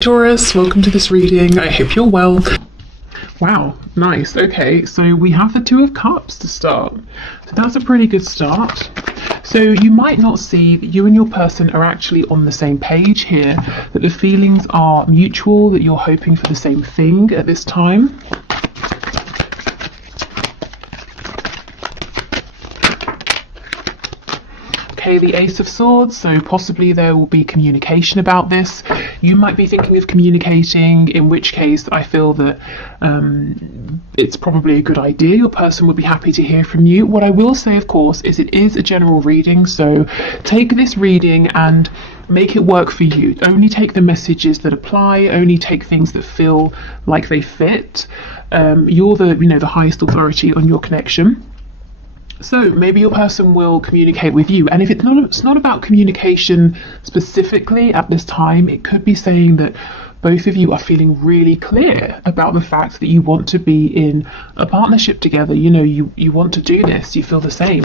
Taurus, welcome to this reading. I hope you're well. Wow, nice. Okay, so we have the Two of Cups to start. So that's a pretty good start. So you might not see that you and your person are actually on the same page here, that the feelings are mutual, that you're hoping for the same thing at this time. The Ace of Swords, so possibly there will be communication about this. You might be thinking of communicating, in which case I feel that it's probably a good idea. Your person would be happy to hear from you. What I will say, of course, is it is a general reading, so take this reading and make it work for you. Only take the messages that apply, only take things that feel like they fit. You're the highest authority on your connection. So maybe your person will communicate with you, and if it's not about communication specifically at this time, it could be saying that both of you are feeling really clear about the fact that you want to be in a partnership together. You want to do this, you feel the same.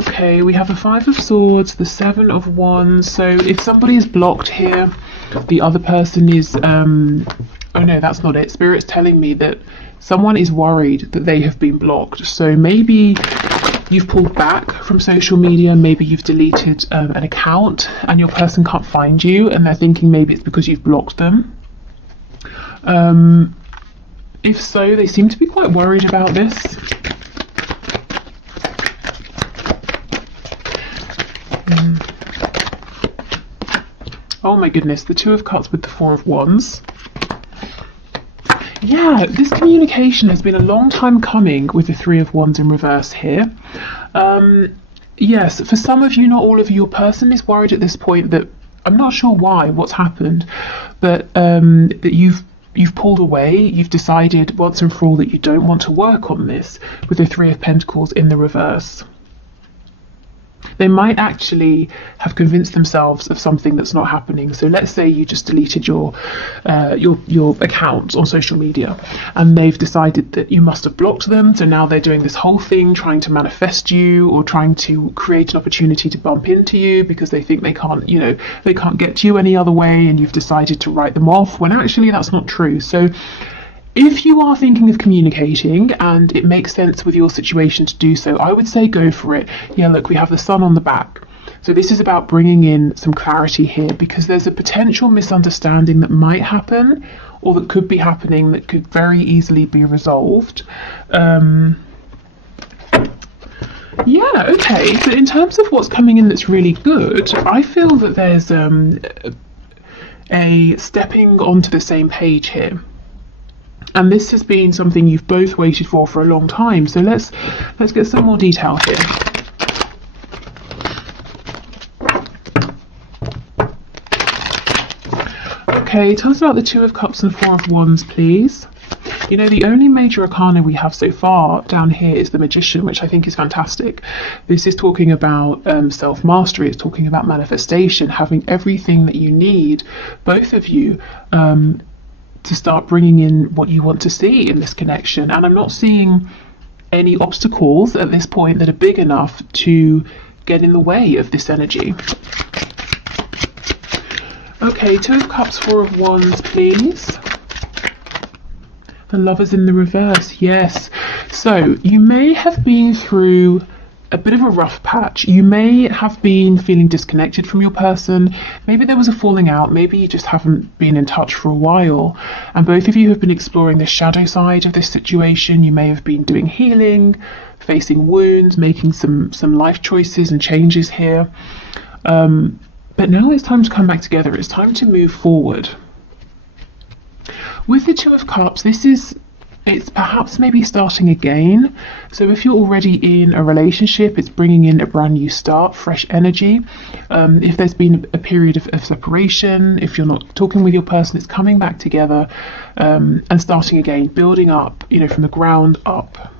Okay, we have the Five of Swords, the Seven of Wands. So if somebody is blocked here, the other person is oh no, that's not it. Spirit's telling me that someone is worried that they have been blocked. So maybe you've pulled back from social media, maybe you've deleted an account and your person can't find you, and they're thinking maybe it's because you've blocked them. If so, they seem to be quite worried about this. Oh my goodness, the Two of Cups with the Four of Wands. Yeah, this communication has been a long time coming with the Three of Wands in reverse here. Yes, for some of you, not all of you, your person is worried at this point that, I'm not sure why, what's happened, but that you've pulled away, you've decided once and for all that you don't want to work on this with the Three of Pentacles in the reverse. They might actually have convinced themselves of something that's not happening. So let's say you just deleted your account on social media, and they've decided that you must have blocked them. So now they're doing this whole thing, trying to manifest you or trying to create an opportunity to bump into you because they think they can't get to you any other way, and you've decided to write them off when actually that's not true. So if you are thinking of communicating and it makes sense with your situation to do so, I would say go for it. Yeah, look, we have the Sun on the back. So this is about bringing in some clarity here, because there's a potential misunderstanding that might happen or that could be happening that could very easily be resolved. Yeah, okay. So in terms of what's coming in that's really good, I feel that there's a stepping onto the same page here. And this has been something you've both waited for a long time. So let's get some more detail here. Okay, tell us about the Two of Cups and Four of Wands, please. The only major arcana we have so far down here is the Magician, which I think is fantastic. This is talking about self-mastery. It's talking about manifestation, having everything that you need, both of you, to start bringing in what you want to see in this connection. And I'm not seeing any obstacles at this point that are big enough to get in the way of this energy. Okay, Two of Cups, Four of Wands, please. The Lovers in the reverse, yes. So you may have been through a bit of a rough patch. You may have been feeling disconnected from your person. Maybe there was a falling out. Maybe you just haven't been in touch for a while. And both of you have been exploring the shadow side of this situation. You may have been doing healing, facing wounds, making some life choices and changes here. But now it's time to come back together. It's time to move forward. With the Two of Cups, it's perhaps maybe starting again. So if you're already in a relationship, it's bringing in a brand new start, fresh energy. If there's been a period of separation, if you're not talking with your person, it's coming back together and starting again, building up, from the ground up.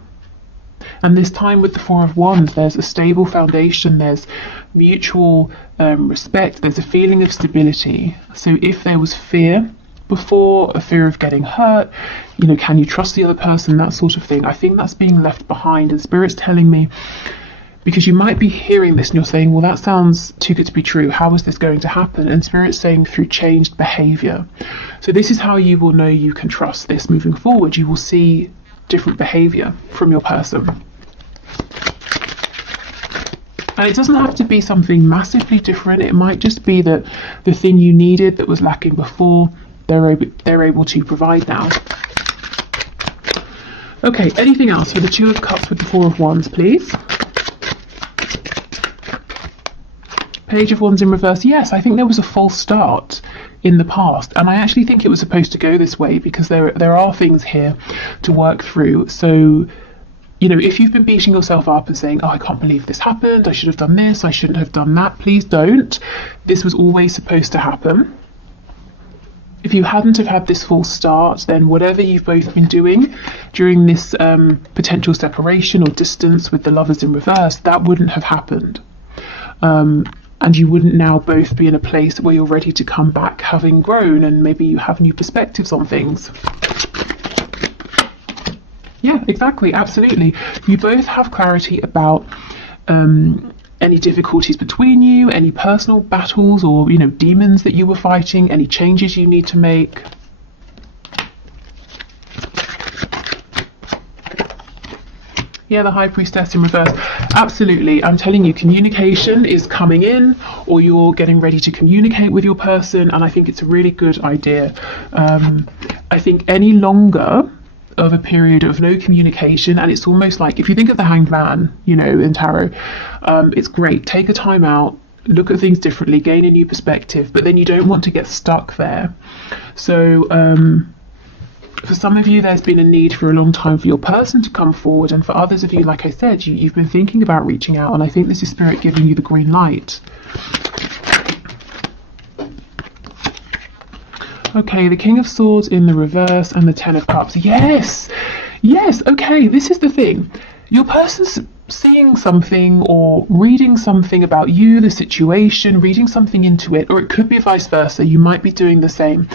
And this time with the Four of Wands, there's a stable foundation, there's mutual respect, there's a feeling of stability. So if there was fear before, a fear of getting hurt, can you trust the other person, that sort of thing, I think that's being left behind. And Spirit's telling me Because you might be hearing this and you're saying, well, that sounds too good to be true. How is this going to happen? And Spirit's saying through changed behavior. So this is how you will know you can trust this moving forward. You will see different behavior from your person. And it doesn't have to be something massively different. It might just be that the thing you needed that was lacking before, they're able to provide now. Okay, anything else for the Two of Cups with the Four of Wands, please? Page of Wands in reverse. Yes, I think there was a false start in the past, and I actually think it was supposed to go this way because there are things here to work through. So, you know, if you've been beating yourself up and saying, oh, I can't believe this happened, I should have done this, I shouldn't have done that, please don't. This was always supposed to happen. If you hadn't have had this false start, then whatever you've both been doing during this potential separation or distance with the Lovers in reverse, that wouldn't have happened. And you wouldn't now both be in a place where you're ready to come back having grown, and maybe you have new perspectives on things. Yeah, exactly, absolutely. You both have clarity about any difficulties between you, any personal battles or, you know, demons that you were fighting, any changes you need to make. Yeah, the High Priestess in reverse. Absolutely. I'm telling you, communication is coming in, or you're getting ready to communicate with your person, and I think it's a really good idea. I think any longer of a period of no communication, and it's almost like, if you think of the Hanged Man, you know, in tarot, it's great. Take a time out, look at things differently, gain a new perspective, but then you don't want to get stuck there. So, for some of you, there's been a need for a long time for your person to come forward, and for others of you, like I said, you've been thinking about reaching out, and I think this is Spirit giving you the green light. Okay, the King of Swords in the reverse and the Ten of Cups. Yes, yes, okay, this is the thing. Your person's seeing something or reading something about you, the situation, reading something into it, or it could be vice versa. You might be doing the same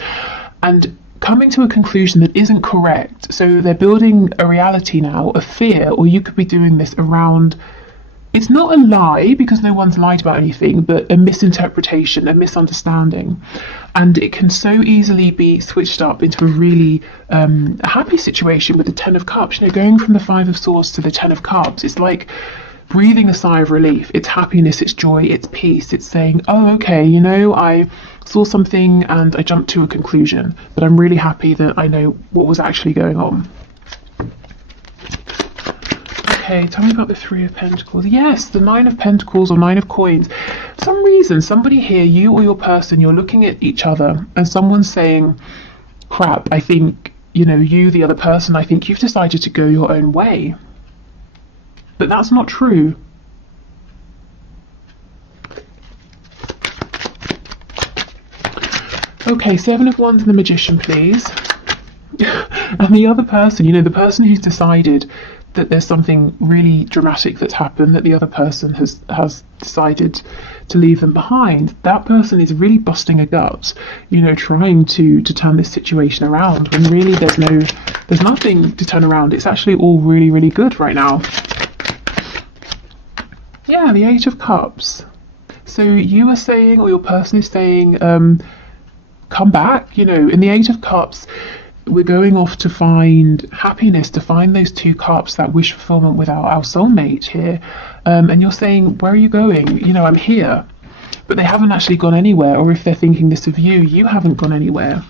and coming to a conclusion that isn't correct. So they're building a reality now, a fear, or you could be doing this around, it's not a lie because no one's lied about anything, but a misinterpretation, a misunderstanding. And it can so easily be switched up into a really happy situation with the Ten of Cups. You know, going from the Five of Swords to the Ten of Cups, it's like breathing a sigh of relief. It's happiness, it's joy, it's peace. It's saying, oh, okay, you know, I saw something and I jumped to a conclusion, but I'm really happy that I know what was actually going on. Okay, tell me about the Three of Pentacles. Yes, the Nine of Pentacles or Nine of Coins. For some reason, somebody here, you or your person, you're looking at each other and someone's saying, crap, I think, you know, you, the other person, I think you've decided to go your own way. But that's not true. Okay, Seven of Wands and the Magician, please. And the other person, you know, the person who's decided that there's something really dramatic that's happened, that the other person has decided to leave them behind, that person is really busting a gut, you know, trying to turn this situation around, when really there's nothing to turn around. It's actually all really, really good right now. Yeah, the Eight of Cups. So you are saying, or your person is saying, come back, you know, in the Eight of Cups, we're going off to find happiness, to find those two cups, that wish fulfillment with our soulmate here. And you're saying, where are you going? You know, I'm here. But they haven't actually gone anywhere, or if they're thinking this of you, you haven't gone anywhere.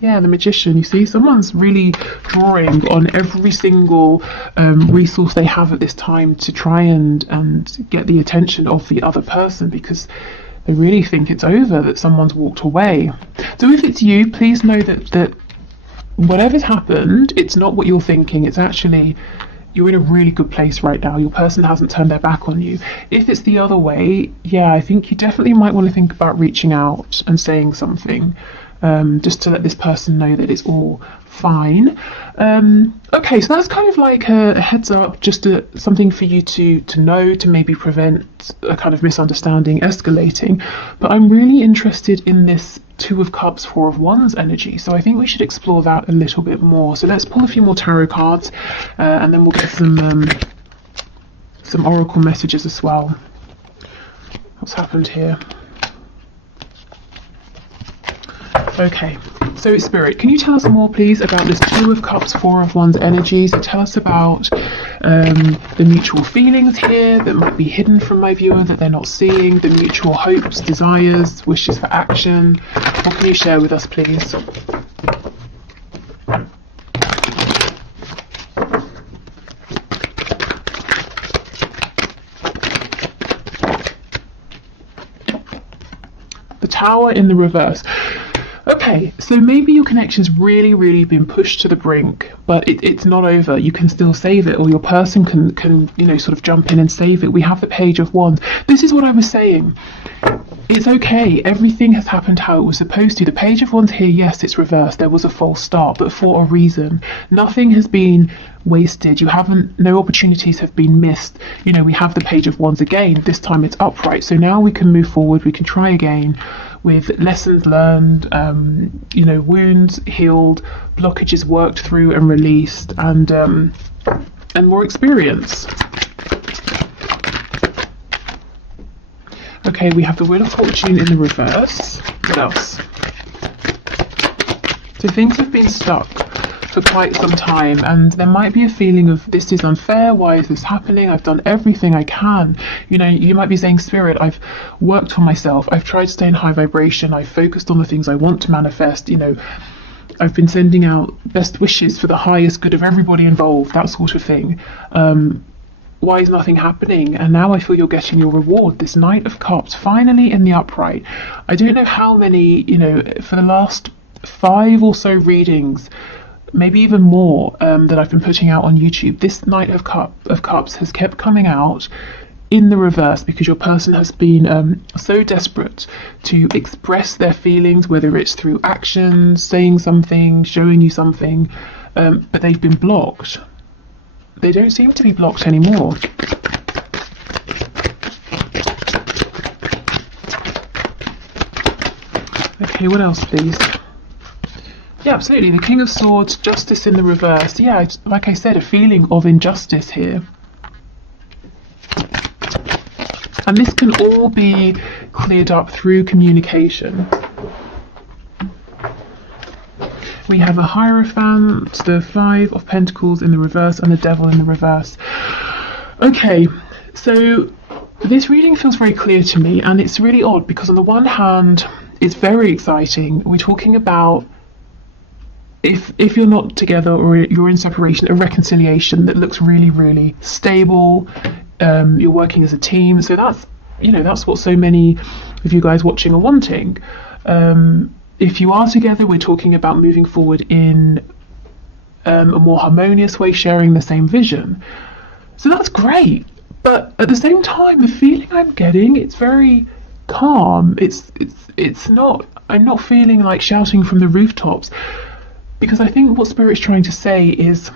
Yeah, the Magician, you see, someone's really drawing on every single resource they have at this time to try and get the attention of the other person, because they really think it's over, that someone's walked away. So if it's you, please know that whatever's happened, it's not what you're thinking. It's actually, you're in a really good place right now. Your person hasn't turned their back on you. If it's the other way, yeah, I think you definitely might want to think about reaching out and saying something. just to let this person know that it's all fine. Okay, so that's kind of like a heads up, just something for you to know, to maybe prevent a kind of misunderstanding escalating. But I'm really interested in this Two of Cups, Four of Wands energy, so I think we should explore that a little bit more. So let's pull a few more tarot cards, and then we'll get some oracle messages as well. What's happened here? Okay, so Spirit, can you tell us more please about this Two of Cups, Four of Wands energy? So tell us about the mutual feelings here that might be hidden from my viewer, that they're not seeing, the mutual hopes, desires, wishes for action. What can you share with us please? The Tower in the reverse. Okay, so maybe your connection's really been pushed to the brink, but it's not over. You can still save it, or your person can sort of jump in and save it. We have the Page of Wands. This is what I was saying. It's okay. Everything has happened how it was supposed to. The Page of Wands here, yes, it's reversed. There was a false start, but for a reason. Nothing has been wasted. No opportunities have been missed. We have the Page of Wands again. This time it's upright. So now we can move forward. We can try again with lessons learned, wounds healed, blockages worked through and released, and more experience. Okay, we have the Wheel of Fortune in the reverse. What else? So things have been stuck for quite some time, and there might be a feeling of, this is unfair, why is this happening, I've done everything I can. You might be saying, Spirit, I've worked for myself, I've tried to stay in high vibration, I've focused on the things I want to manifest, I've been sending out best wishes for the highest good of everybody involved, that sort of thing. Why is nothing happening? And now I feel you're getting your reward. This Knight of Cups, finally in the upright. I don't know how many, for the last 5 or so readings, maybe even more, that I've been putting out on YouTube, this Knight of Cups has kept coming out in the reverse, because your person has been so desperate to express their feelings, whether it's through actions, saying something, showing you something, but they've been blocked. They don't seem to be blocked anymore. Okay, what else please? Yeah, absolutely. The King of Swords, Justice in the reverse. Yeah, like I said, a feeling of injustice here. And this can all be cleared up through communication. We have a Hierophant, the Five of Pentacles in the reverse, and the Devil in the reverse. Okay, so this reading feels very clear to me, and it's really odd because on the one hand, it's very exciting. We're talking about if you're not together or you're in separation, a reconciliation that looks really stable. You're working as a team, so that's what so many of you guys watching are wanting. If you are together, we're talking about moving forward in a more harmonious way, sharing the same vision. So that's great, but at the same time, the feeling I'm getting, it's very calm. It's not. I'm not feeling like shouting from the rooftops, because I think what Spirit's trying to say is,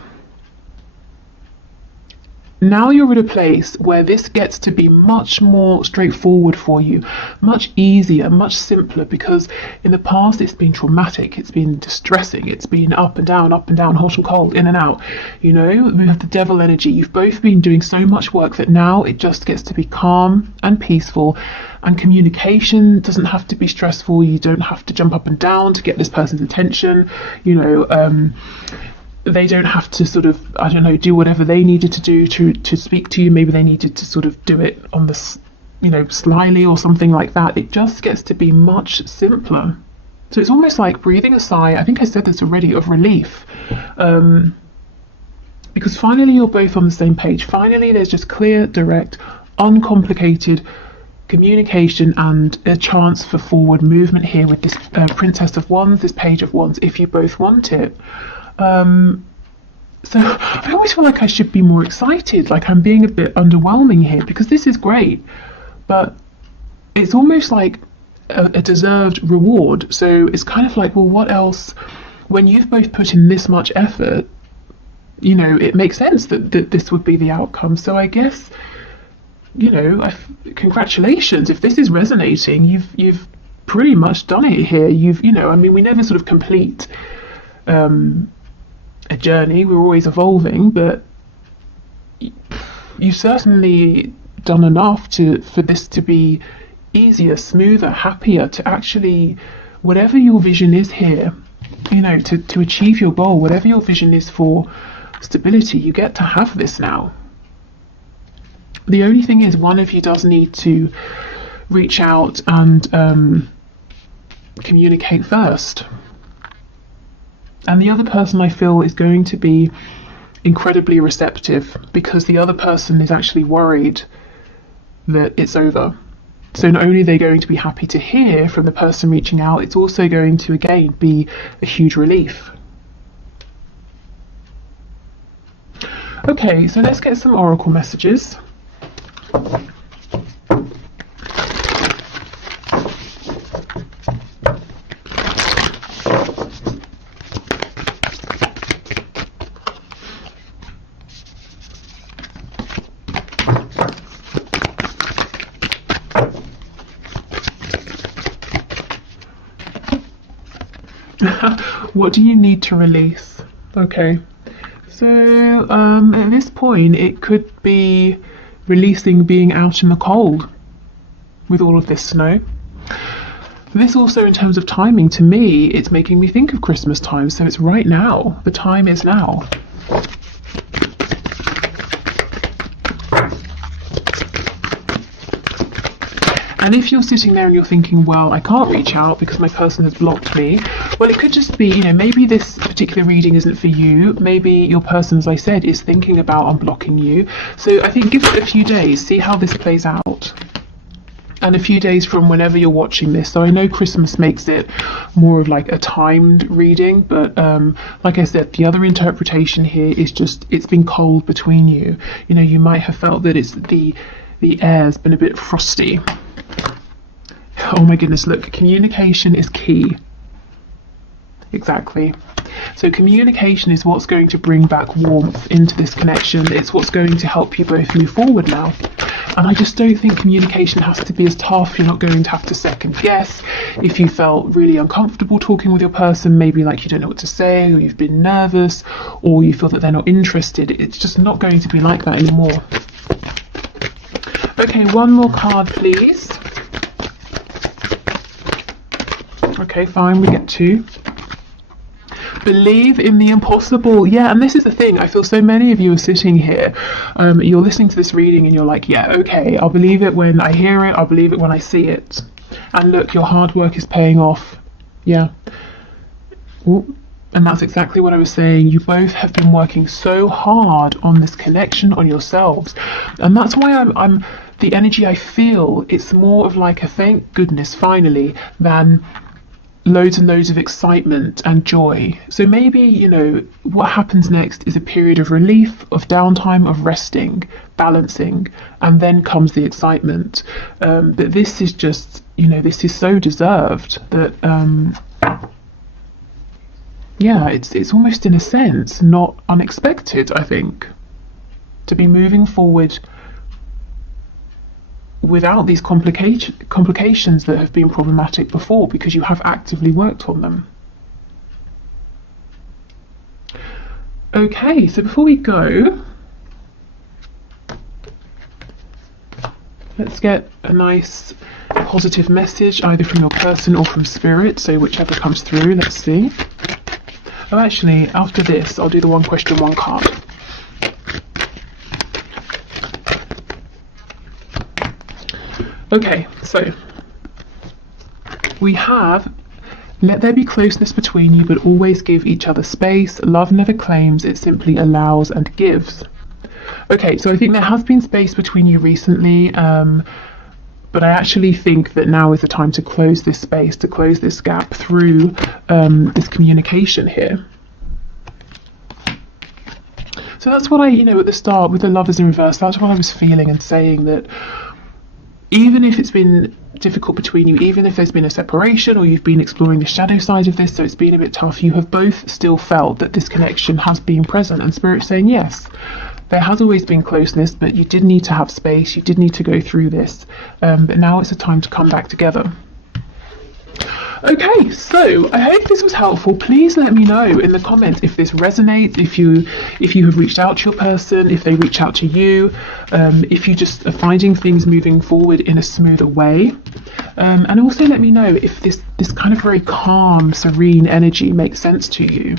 now you're at a place where this gets to be much more straightforward for you, much easier, much simpler, because in the past it's been traumatic, it's been distressing, it's been up and down, hot and cold, in and out. We have the Devil energy. You've both been doing so much work that now it just gets to be calm and peaceful, and communication doesn't have to be stressful. You don't have to jump up and down to get this person's attention. They don't have to sort of, do whatever they needed to do to speak to you. Maybe they needed to sort of do it on the, slyly or something like that. It just gets to be much simpler. So it's almost like breathing a sigh, I think I said this already, of relief. Because finally you're both on the same page. Finally there's just clear, direct, uncomplicated communication and a chance for forward movement here with this Princess of Wands, this Page of Wands, if you both want it. So I always feel like I should be more excited, like I'm being a bit underwhelming here, because this is great, but it's almost like a deserved reward. So it's kind of like, well, what else? When you've both put in this much effort, you know, it makes sense that this would be the outcome. So I guess, you know, congratulations. If this is resonating, you've pretty much done it here. You know, I mean, we never sort of complete a journey. We're always evolving, but you've certainly done enough for this to be easier, smoother, happier, to actually, whatever your vision is here, you know, to achieve your goal, whatever your vision is for stability, you get to have this now. The only thing is, one of you does need to reach out and communicate first. And the other person, I feel, is going to be incredibly receptive, because the other person is actually worried that it's over. So not only are they going to be happy to hear from the person reaching out, it's also going to, again, be a huge relief. Okay, so let's get some oracle messages. What do you need to release? Okay, so at this point it could be releasing being out in the cold with all of this snow. This also, in terms of timing, to me, it's making me think of Christmas time, so it's right now. The time is now. And if you're sitting there and you're thinking, well, I can't reach out because my person has blocked me, well, it could just be, you know, maybe this particular reading isn't for you. Maybe your person, as I said, is thinking about unblocking you. So I think give it a few days, see how this plays out. And a few days from whenever you're watching this. So I know Christmas makes it more of like a timed reading, but like I said, the other interpretation here is just, it's been cold between you. You know, you might have felt that it's the air's been a bit frosty. Oh my goodness, look, communication is key. Exactly. So communication is what's going to bring back warmth into this connection. It's what's going to help you both move forward now. And I just don't think communication has to be as tough. You're not going to have to second guess. If you felt really uncomfortable talking with your person, maybe like you don't know what to say, or you've been nervous, or you feel that they're not interested, it's just not going to be like that anymore. Okay, one more card, please. Okay, fine, we get two. Believe in the impossible. Yeah, and this is the thing. I feel so many of you are sitting here. You're listening to this reading and you're like, yeah, okay, I'll believe it when I hear it. I'll believe it when I see it. And look, your hard work is paying off. Yeah. Ooh. And that's exactly what I was saying. You both have been working so hard on this connection, on yourselves. And that's why I'm the energy I feel, it's more of like a thank goodness finally than loads and loads of excitement and joy. So maybe, you know, what happens next is a period of relief, of downtime, of resting, balancing, and then comes the excitement. But this is just, you know, this is so deserved that, yeah, it's almost in a sense not unexpected, I think, to be moving forward without these complications that have been problematic before, because you have actively worked on them. Okay, so before we go, let's get a nice positive message either from your person or from spirit, so whichever comes through. Let's see. Oh, actually, after this I'll do the one question, one card. Okay, so we have, let there be closeness between you, but always give each other space. Love never claims, it simply allows and gives. Okay, so I think there has been space between you recently, but I actually think that now is the time to close this space, to close this gap through this communication here. So that's what I, you know, at the start with the Lovers in reverse, that's what I was feeling and saying, that even if it's been difficult between you, even if there's been a separation or you've been exploring the shadow side of this, so it's been a bit tough, you have both still felt that this connection has been present, and Spirit's saying yes, there has always been closeness, but you did need to have space, you did need to go through this, but now it's a time to come back together. Okay, so I hope this was helpful. Please let me know in the comments if this resonates, if you have reached out to your person, if they reach out to you, if you just are finding things moving forward in a smoother way. And also let me know if this kind of very calm, serene energy makes sense to you.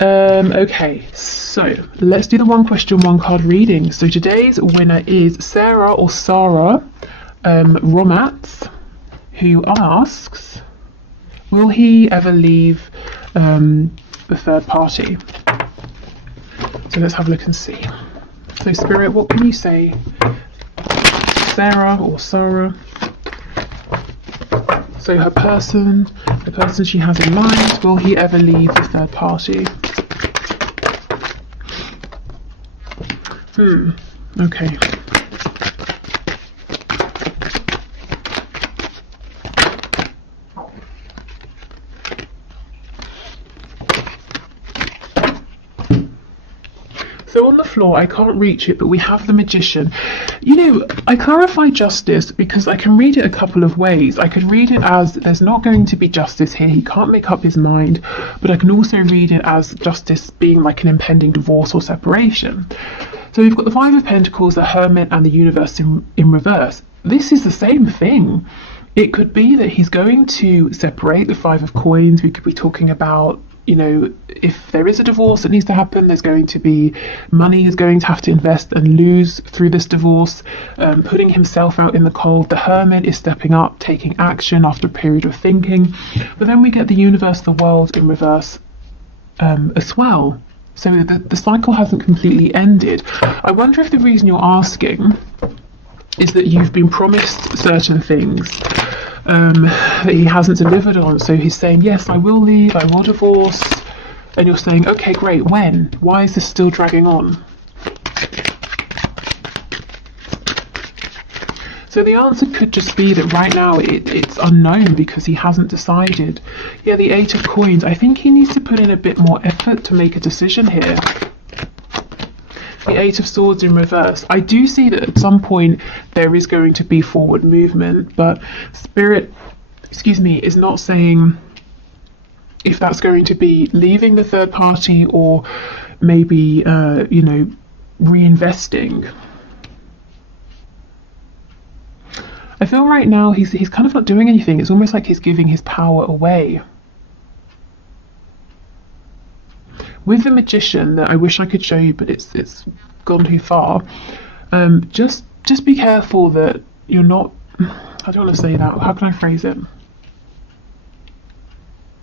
Okay, so let's do the one question, one card reading. So today's winner is Sarah or Sarah Romats, who asks, will he ever leave the third party? So let's have a look and see. So Spirit, what can you say? Sarah or Sarah. So the person she has in mind, will he ever leave the third party? Okay. So on the floor, I can't reach it, but we have the Magician. You know, I clarify justice because I can read it a couple of ways. I can read it as there's not going to be justice here, he can't make up his mind, but I can also read it as justice being like an impending divorce or separation. So we've got the Five of Pentacles, the Hermit, and the Universe in reverse. This is the same thing. It could be that he's going to separate. The Five of Coins, we could be talking about, you know, if there is a divorce that needs to happen, there's going to be money he's going to have to invest and lose through this divorce, putting himself out in the cold. The Hermit is stepping up, taking action after a period of thinking. But then we get the Universe, the World in reverse as well. So the cycle hasn't completely ended. I wonder if the reason you're asking is that you've been promised certain things that he hasn't delivered on. So he's saying, yes, I will leave, I will divorce. And you're saying, okay, great, when? Why is this still dragging on? So the answer could just be that right now it's unknown because he hasn't decided. Yeah, the Eight of Coins, I think he needs to put in a bit more effort to make a decision here. The Eight of Swords in reverse. I do see that at some point there is going to be forward movement, but Spirit, is not saying if that's going to be leaving the third party or maybe, reinvesting. I feel right now he's kind of not doing anything. It's almost like he's giving his power away. With the Magician, that I wish I could show you, but it's gone too far. Just be careful that you're not. I don't want to say that. How can I phrase it?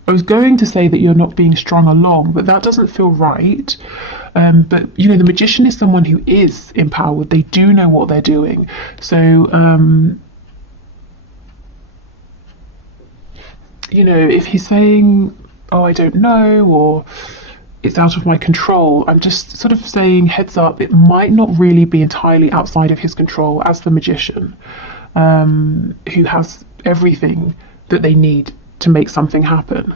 I was going to say that you're not being strung along, but that doesn't feel right. But you know, the Magician is someone who is empowered. They do know what they're doing. So you know, if he's saying, "Oh, I don't know," or "It's out of my control," I'm just sort of saying, heads up, it might not really be entirely outside of his control as the Magician, who has everything that they need to make something happen.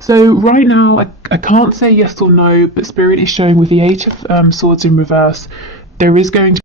So right now, I can't say yes or no, but Spirit is showing with the Eight of Swords in reverse, there is going to